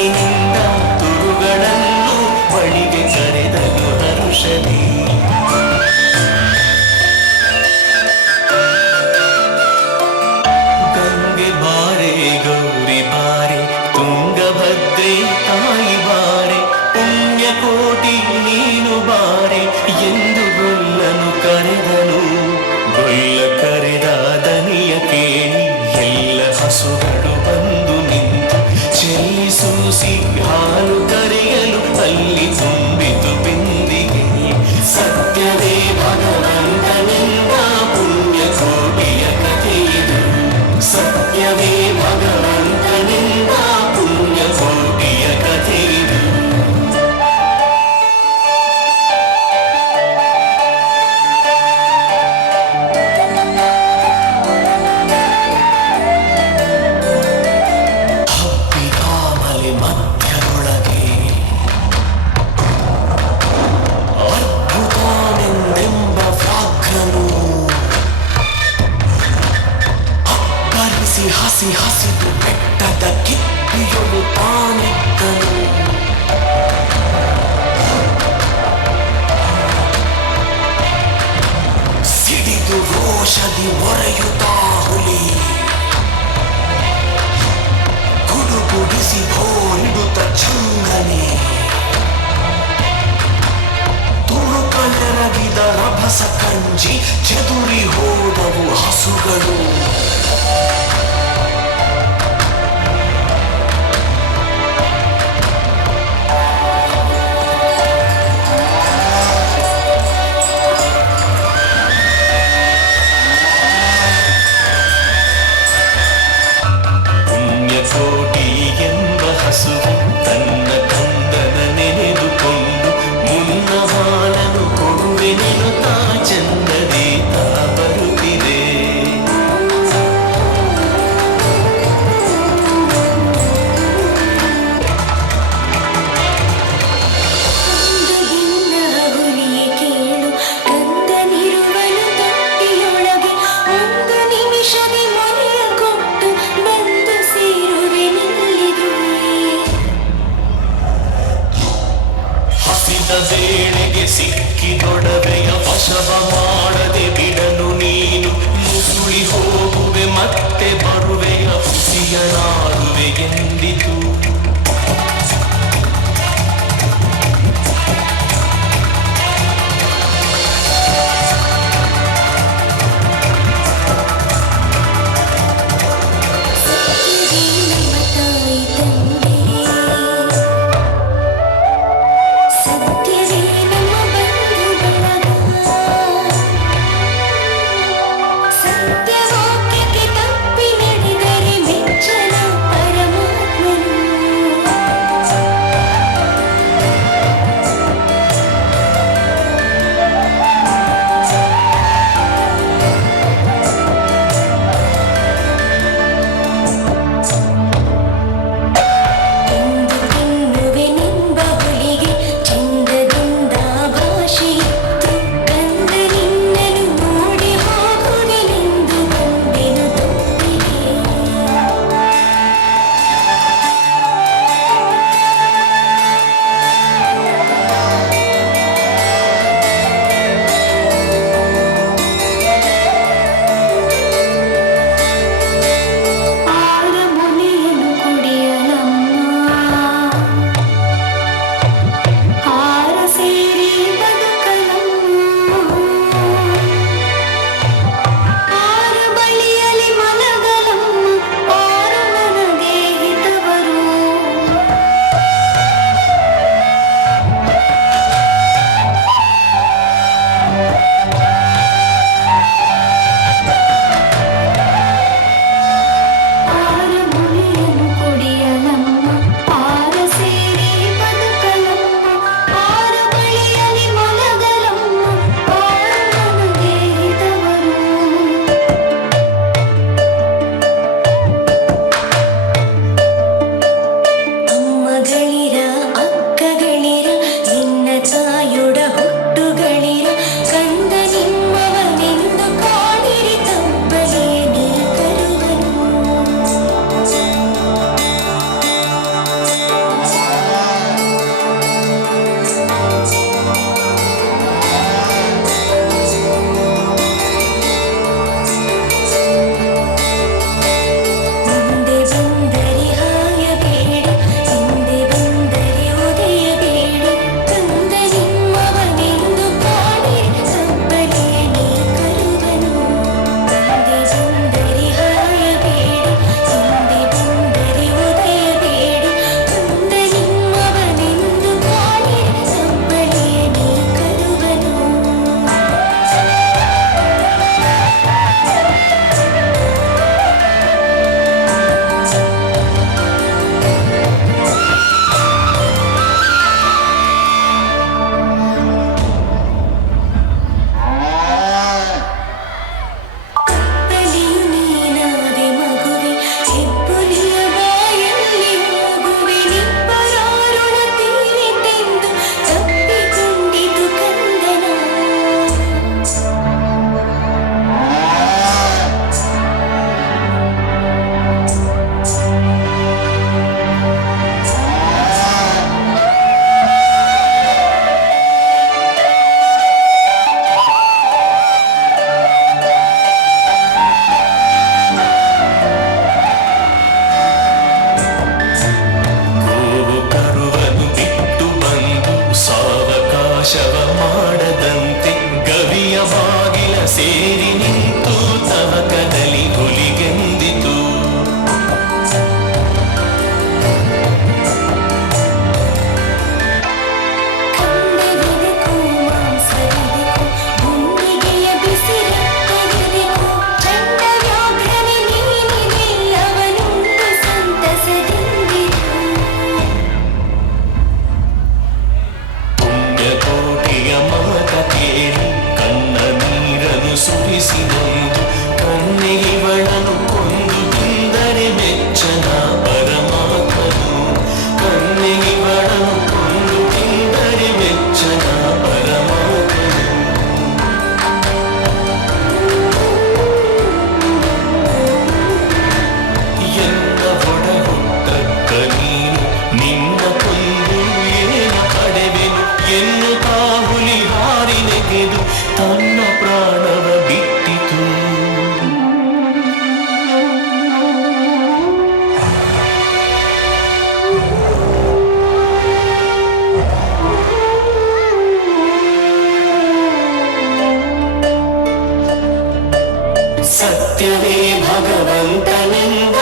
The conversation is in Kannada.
ಮನಸ್ಸಿನಿಂದ ತುರುಗಳನ್ನು ಬಳಿಗೆ ಕರೆದನು ಹರುಷದಿ. ಗಂಗೆ ಬಾರೆ ಗೌರಿ ಬಾರೆ ತುಂಗಭದ್ರೆ ತಾಯಿ ಬಾರೆ ಪುಣ್ಯಕೋಟಿ ನೀನು ಬಾರೆ ಎಂದು ಗೊಲ್ಲನು ಕರೆದನು. ಗೊಲ್ಲ ಕರೆದ ದನಿಯ ಕೇಳಿ ಎಲ್ಲ ಹಸುಗಳು ಬಂದು ನಿಂತು ಚೆಲ್ಲಿಸೂಸಿ ಹಾಲು ಕರೆಯಲು ಅಲ್ಲಿ ತುಂಬಿತು ಬಿಂದಿಗೆ. ಸತ್ಯವೇ ಭಗವಂತನಿಂದ ಪುಣ್ಯಕೋಟಿಯ ಕಥೆಯಿದು. ಸತ್ಯವೇ ಭಗವಂತನಿಂದ ಪುಣ್ಯಕೋಟಿಯ ಕಥೆಯಿದು. ಹಸಿ ಹಸಿದು ಬೆಟ್ಟದ ಕಿಪ್ಪಿಯೊಳು ತಾನೆಕ್ಕನು. ಸಿಡಿದು ರೋಷದಿ ಒರೆಯುತ್ತಾ ಹುಲಿ ಗುಡುಗುಡಿಸಿ ಭೋರಿಡುತ್ತ ಚಂಗನೆ. ತುಳುಕಲೆರಗಿದ ರಭಸ ಕಂಜಿ ಚೆದುರಿ ಹೋದವು ಹಸುಗಳು. ಕೋಟಿ ಎಂಬ ಹಸುವು ತನ್ನ ಕಂದನ ನೆನೆದುಕೊಂಡು ಮುನ್ನ ಹಾಲನು ಕೊಡುವೆನೆನು ತಾ ಚಂದದೇ ತಾ ಬರುತ್ತಿದೆ. ವೇಳೆಗೆ ಸಿಕ್ಕಿದೊಡವೆಯ ವಶವ ಮಾಡದೆ ಬಿಡಲು ನೀನು. ಮುಸುಳಿ ಹೋಗುವೆ ಮತ್ತೆ ಬರುವೆಯ ಹುಸಿಯನಾರುವೆ ಎಂದಿತು. ಸತ್ಯವಾಕ್ಯಕ್ಕೆ ತಪ್ಪಿ ನಡೆದರೆ ಮೆಚ್ಚಲ ಕೊಂದು ಏನ ಪಡೆವೆನು ಎನ್ನುತ್ತಾ ಹುಲಿ ಹಾರಿ ನೆಗೆದು ತನ್ನ ಪ್ರಾಣವ ಬಿಟ್ಟಿತು. ಸತ್ಯವೇ ಭಗವಂತನೆಂದ